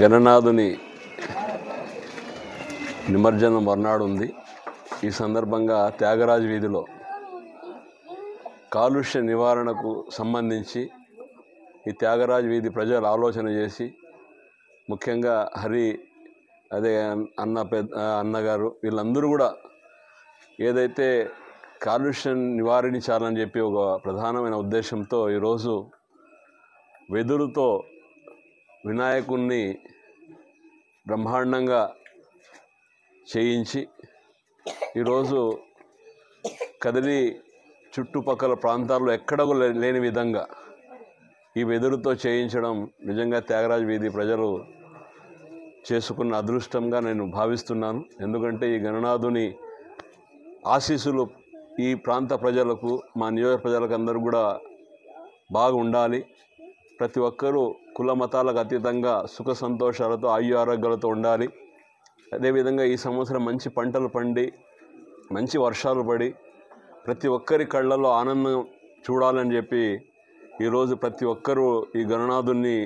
గణనాథుని నిమజ్జనం మర్నాడు ఉంది. ఈ సందర్భంగా త్యాగరాజ వీధిలో కాలుష్య నివారణకు సంబంధించి ఈ త్యాగరాజ వీధి ప్రజలు ఆలోచన చేసి, ముఖ్యంగా అన్నగారు వీళ్ళందరూ కూడా ఏదైతే కాలుష్యం నివారించాలని చెప్పి ఒక ప్రధానమైన ఉద్దేశంతో ఈరోజు వెదురుతో వినాయకుణ్ణి బ్రహ్మాండంగా చేయించి ఈరోజు కదిలి చుట్టుపక్కల ప్రాంతాల్లో ఎక్కడ లేని విధంగా ఈ వెదురుతో చేయించడం నిజంగా త్యాగరాజ వీధి ప్రజలు చేసుకున్న అదృష్టంగా నేను భావిస్తున్నాను. ఎందుకంటే ఈ గణనాథుని ఆశీస్సులు ఈ ప్రాంత ప్రజలకు, మా నియోజక ప్రజలకు అందరూ కూడా బాగా ఉండాలి. ప్రతి ఒక్కరూ కుల మతాలకు అతీతంగా సుఖ సంతోషాలతో ఆరోగ్యాలతో ఉండాలి. అదేవిధంగా ఈ సంవత్సరం మంచి పంటలు పండి మంచి వర్షాలు పడి ప్రతి ఒక్కరి కళ్ళల్లో ఆనందం చూడాలని చెప్పి ఈరోజు ప్రతి ఒక్కరూ ఈ గణనాథుని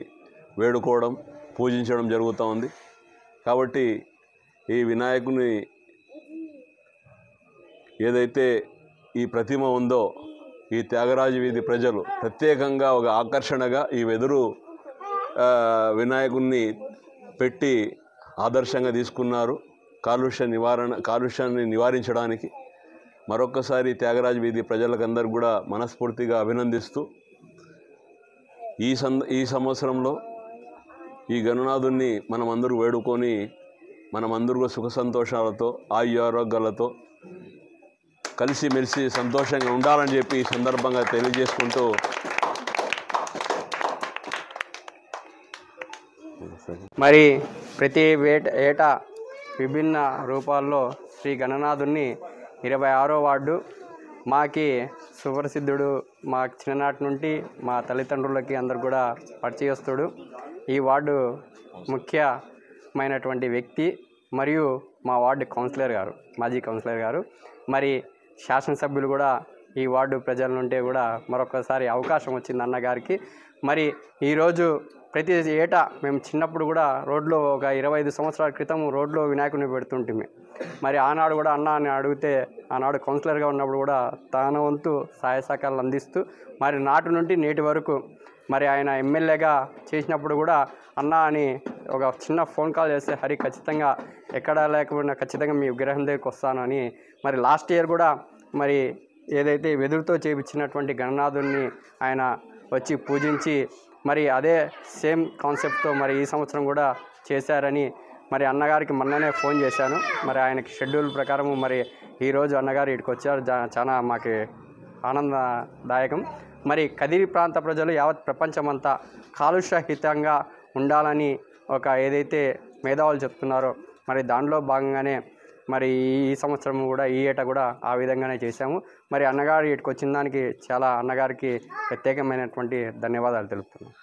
వేడుకోవడం, పూజించడం జరుగుతూ ఉంది. కాబట్టి ఈ వినాయకుని ఏదైతే ఈ ప్రతిమ ఉందో ఈ త్యాగరాజ వీధి ప్రజలు ప్రత్యేకంగా ఒక ఆకర్షణగా ఈ వెదురు వినాయకుడిని పెట్టి ఆదర్శంగా తీసుకున్నారు కాలుష్యాన్ని నివారించడానికి. మరొక్కసారి త్యాగరాజ వీధి ప్రజలకందరూ కూడా మనస్ఫూర్తిగా అభినందిస్తూ ఈ సంవత్సరంలో ఈ గణనాథుని మనమందరూ వేడుకొని మనమందరూ సుఖ సంతోషాలతో ఆరోగ్యాలతో కలిసిమెలిసి సంతోషంగా ఉండాలని చెప్పి ఈ సందర్భంగా తెలియజేసుకుంటూ మరి ప్రతి ఏటా విభిన్న రూపాల్లో శ్రీ గణనాథుని 26వ వార్డు మాకి సుప్రసిద్ధుడు. మా చిన్ననాటి నుండి మా తల్లిదండ్రులకి అందరు కూడా పరిచయస్తుడు. ఈ వార్డు ముఖ్యమైనటువంటి వ్యక్తి మరియు మా వార్డు కౌన్సిలర్ గారు, మాజీ కౌన్సిలర్ గారు. మరి శాసనసభ్యులు కూడా ఈ వార్డు ప్రజల నుండి కూడా మరొకసారి అవకాశం వచ్చింది అన్నగారికి. మరి ఈరోజు ప్రతి ఏటా మేము చిన్నప్పుడు కూడా రోడ్లో ఒక 25 సంవత్సరాల క్రితం రోడ్లో వినాయకుడిని పెడుతుంటిమి. మరి ఆనాడు కూడా అన్న అని అడిగితే ఆనాడు కౌన్సిలర్గా ఉన్నప్పుడు కూడా తన వంతు సహాయ సహకారాలు అందిస్తూ మరి నాటి నుండి నేటి వరకు మరి ఆయన ఎమ్మెల్యేగా చేసినప్పుడు కూడా అన్న అని ఒక చిన్న ఫోన్ కాల్ చేస్తే హరి ఖచ్చితంగా ఎక్కడ లేకపోయినా ఖచ్చితంగా మీ విగ్రహం దగ్గరికి వస్తాను అని. మరి లాస్ట్ ఇయర్ కూడా మరి ఏదైతే వెదురుతో చేయించినటువంటి గణనాథుని ఆయన వచ్చి పూజించి మరి అదే సేమ్ కాన్సెప్ట్తో మరి ఈ సంవత్సరం కూడా చేశారని మరి అన్నగారికి మొన్ననే ఫోన్ చేశాను. మరి ఆయనకి షెడ్యూల్ ప్రకారం మరి ఈరోజు అన్నగారు ఇక్కడికి వచ్చారు. చాలా మాకు ఆనందదాయకం. మరి కదిరి ప్రాంత ప్రజలు యావత్ ప్రపంచమంతా కాలుష్యహితంగా ఉండాలని ఒక ఏదైతే మేధావులు చెప్తున్నారో మరి దానిలో భాగంగానే మరి ఈ సంవత్సరం కూడా ఈ ఏటా కూడా ఆ విధంగానే చేశాము. మరి అన్నగారు ఇక్కడికి వచ్చిన దానికి చాలా అన్నగారికి ప్రత్యేకమైనటువంటి ధన్యవాదాలు తెలుపుతున్నాను.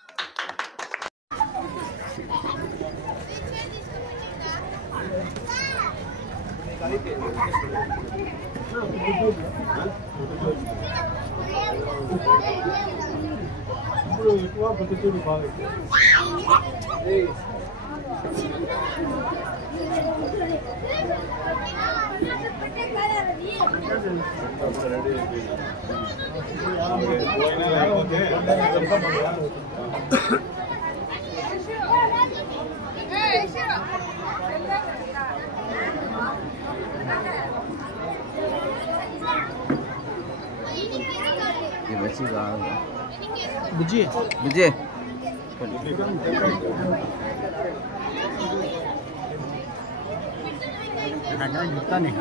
बुझिए जूता नहीं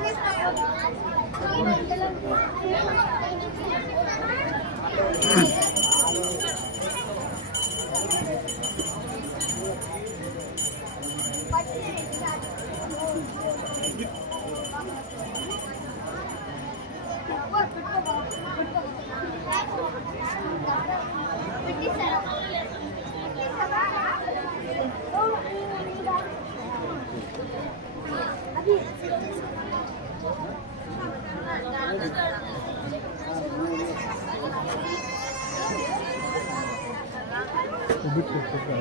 Yes, फोटो